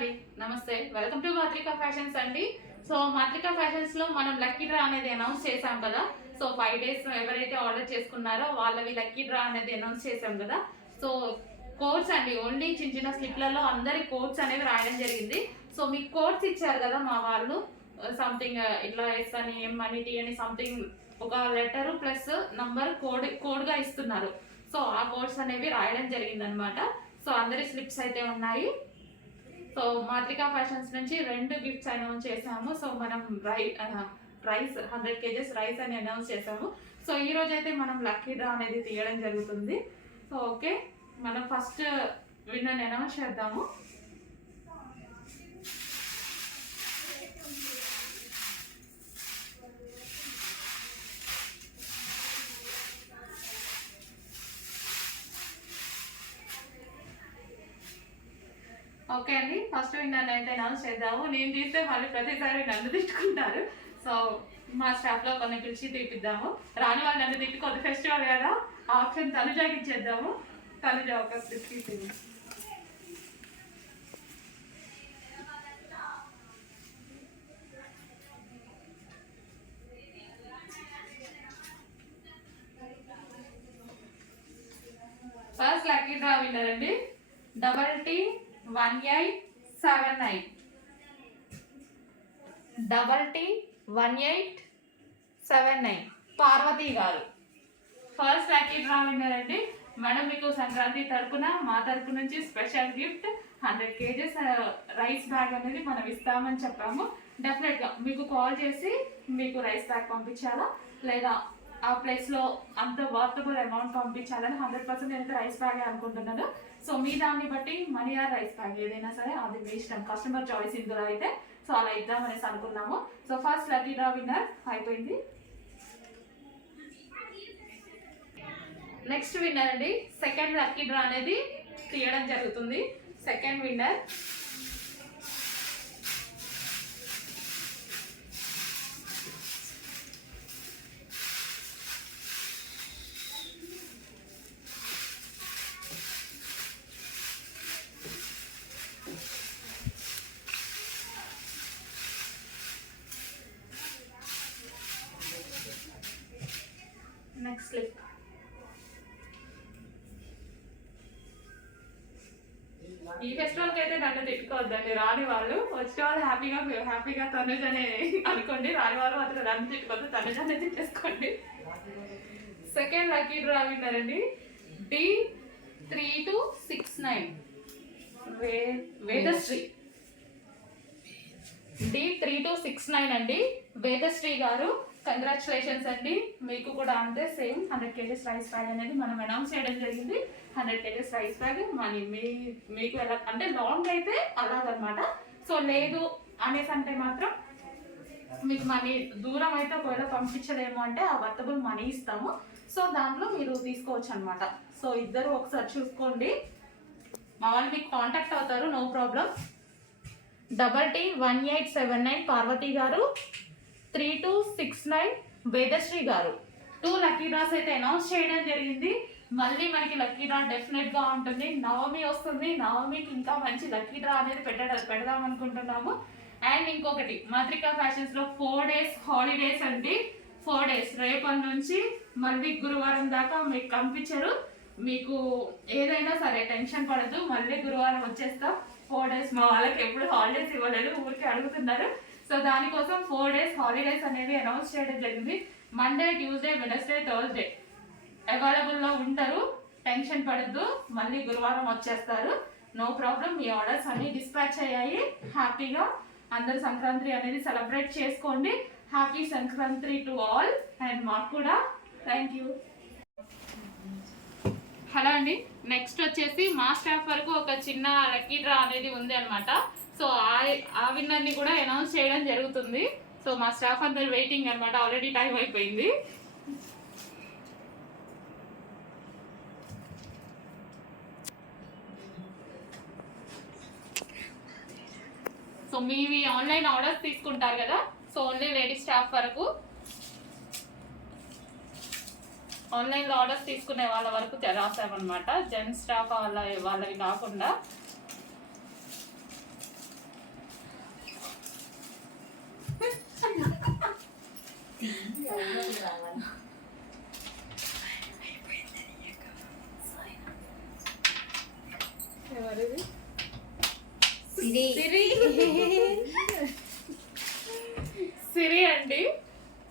అండి, నమస్తే. Welcome to మాత్రికా fashions అండి. సో మాత్రికా ఫ్యాషన్స్ లో మనం లక్కీ డ్రా అనేది అనౌన్స్ చేసాం కదా. సో 5 days ఎవరైతే ఆర్డర్ చేసుకున్నారో వాళ్ళవి లక్కీ డ్రా అనేది అనౌన్స్ చేసాం కదా. సో కోడ్స్ అండి, ఓన్లీ చిన్న చిన్న స్లిప్లలో అందరి కోడ్స్ అనేవి రాయడం జరిగింది. సో మీకు కోడ్స్ ఇచ్చారు కదా మా వాళ్ళు, సంథింగ్ ఇట్లా ఎస్ అని ఎం అని టీ అని సంథింగ్ ఒక లెటర్ ప్లస్ నంబర్ కోడ్గా ఇస్తున్నారు. సో ఆ కోడ్స్ అనేవి రాయడం జరిగింది అనమాట. సో అందరి స్లిప్స్ అయితే ఉన్నాయి. సో మాత్రికా ఫ్యాషన్స్ నుంచి 2 గిఫ్ట్స్ అనౌన్స్ చేసాము. సో మనం రైస్ 100 kgs రైస్ అని అనౌన్స్ చేసాము. సో ఈ రోజు అయితే మనం లక్కీ డ్రా అనేది తీయడం జరుగుతుంది. సో ఓకే, మనం ఫస్ట్ విన్నర్ని అనౌన్స్ చేద్దాము. ఓకే అండి, ఫస్ట్ విన్నర్ అయితే అనౌన్స్ చేద్దాము. నేను తీస్తే మళ్ళీ ప్రతిసారి నన్ను తిట్టుకుంటారు. సో మా స్టాఫ్లో కొన్ని పిలిచి తీపిద్దాము. రాని వాళ్ళు నన్ను తిట్టుకోదు, ఫెస్టివల్ కదా. ఆప్షన్ తనుజాకి ఇచ్చేద్దాము. తనుజ ఒక slip. First lucky draw winner అండి, TT1879 TT1879 పార్వతి గారు ఫస్ట్ లక్కీ డ్రా విన్నర్ అండి. మేడం మీకు సంక్రాంతి తరపున మా తరపు నుంచి special gift 100 kgs rice bag అనేది మనం ఇస్తామని చెప్పాము. డెఫినెట్గా మీకు కాల్ చేసి మీకు రైస్ బ్యాగ్ పంపించాలా లేదా ఆ ప్లేస్లో అంత వర్తబుల్ అమౌంట్ పంపించాలని 100% అయితే రైస్ బ్యాగే అనుకుంటున్నాను. సో మీ దాన్ని బట్టి మనీ ఆర్ రైస్ బ్యాగ్ ఏదైనా సరే అది మీ ఇష్టం, కస్టమర్ చాయిస్ ఇందులో అయితే. సో అలా ఇద్దామనేసి అనుకున్నాము. So first lucky draw winner అయిపోయింది. నెక్స్ట్ విన్నర్ అండి, సెకండ్ లక్కీ డ్రా అనేది తీయడం జరుగుతుంది. Second winner next slip. ఈ ఫెస్టివల్కి అయితే నన్ను తిట్టుకోవద్దండి. రాని వాళ్ళు వచ్చిన వాళ్ళు హ్యాపీగా తనుజ్ అనే అనుకోండి. రాని వాళ్ళు అతను నన్ను తిట్టుకోవద్దు, తనుజ్ అనేది తిట్టేసుకోండి. సెకండ్ లక్కీ డ్రా విన్నర్ అండి, D3269 వేదశ్రీ. D3269 అండి, వేదశ్రీ గారు. కంగ్రాచులేషన్స్ అండి, మీకు కూడా అంతే సేమ్ 100 kgs రైస్ బ్యాగ్ అనేది మనం అనౌన్స్ చేయడం జరిగింది. 100 kgs రైస్ బ్యాగ్ మనీ మీకు ఎలా అంటే లాంగ్ అయితే అలాగనమాట. సో లేదు అనేసి అంటే మాత్రం మీకు మనీ దూరం అయితే ఒకవేళ పంపించలేము అంటే ఆ వర్తబుల్ మనీ ఇస్తాము. సో దాంట్లో మీరు తీసుకోవచ్చు అనమాట. సో ఇద్దరు ఒకసారి చూసుకోండి, మా వాళ్ళు మీకు కాంటాక్ట్ అవుతారు, నో ప్రాబ్లం. TT1879 పార్వతి గారు, 3269 వేదశ్రీ గారు. 2 లక్కీ డ్రాస్ అయితే అనౌన్స్ చేయడం జరిగింది. మళ్ళీ మనకి లక్కీ డ్రా డెఫినెట్గా ఉంటుంది. నవమి వస్తుంది, నవమికి ఇంకా మంచి లక్కీ డ్రా అనేది పెడదాం అనుకుంటున్నాము. అండ్ ఇంకొకటి, మాత్రికా ఫ్యాషన్స్లో 4 days హాలిడేస్ అండి. 4 days రేపటి నుంచి మళ్ళీ గురువారం దాకా మీకు పంపించరు. మీకు ఏదైనా సరే టెన్షన్ పడద్దు, మళ్ళీ గురువారం వచ్చేస్తాం. 4 days మా వాళ్ళకి ఎప్పుడు హాలిడేస్ ఇవ్వలేదు, ఊరికి అడుగుతున్నారు. సో దానికోసం 4 days హాలిడేస్ అనేది అనౌన్స్ చేయడం జరిగింది. మండే, ట్యూస్డే, వెనస్డే, థర్స్డే అవైలబుల్లో ఉంటారు. టెన్షన్ పడద్దు, మళ్ళీ గురువారం వచ్చేస్తారు, నో ప్రాబ్లం. మీ ఆర్డర్స్ అన్నీ డిస్పాచ్ అయ్యాయి. హ్యాపీగా అందరు సంక్రాంతి అనేది సెలబ్రేట్ చేసుకోండి. Happy Sankranti to all. And మాకు కూడా థ్యాంక్ యూ. హలో అండి, నెక్స్ట్ వచ్చేసి మా స్టాఫ్ వరకు ఒక చిన్న లక్కీ డ్రా అనేది ఉంది అనమాట. సో ఆ విన్నర్ని కూడా అనౌన్స్ చేయడం జరుగుతుంది. సో మా స్టాఫ్ అందరు వెయిటింగ్ అనమాట, ఆల్రెడీ టైం అయిపోయింది. సో మీవి ఆన్లైన్ ఆర్డర్స్ తీసుకుంటారు కదా, సో ఓన్లీ లేడీస్ స్టాఫ్ వరకు ఆన్లైన్లో ఆర్డర్స్ తీసుకునే వాళ్ళ వరకు రాసామన్నమాట. జెంట్స్ స్టాఫ్ వాళ్ళవి కాకుండా సిరి అండి,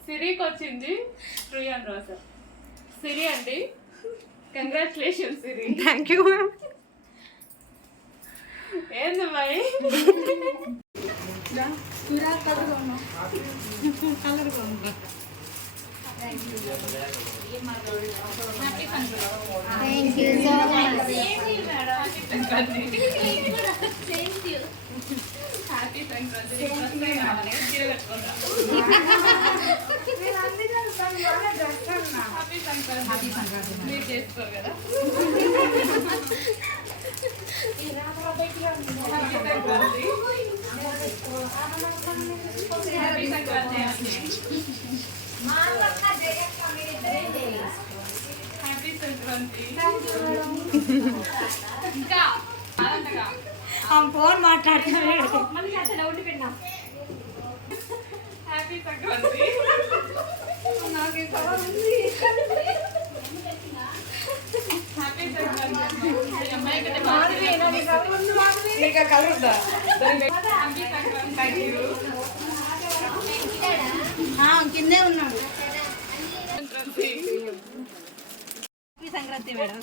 సిరికి వచ్చింది ట్రీ అండ్ రోజ్. సిరి అండి, congratulation Siri. Thank you ma'am. ఏంది మరి హ్యాపీ సంక్రాంతి. మీరు చేసుకోరు కదా. హ్యాపీ సంక్రాంతి. హ్యాపీ సంక్రాంతి. ఇంకా ఫోన్ మాట్లాడుతున్నాడు. హ్యాపీ సంక్రాంతి. హ్యాపీ సంక్రాంతి. అమ్మాయి కంటే కలుద్దా హ్యాపీ సంక్రాంతి. కిందే ఉన్నాడు. సంక్రాంతి. సంక్రాంతి మేడం.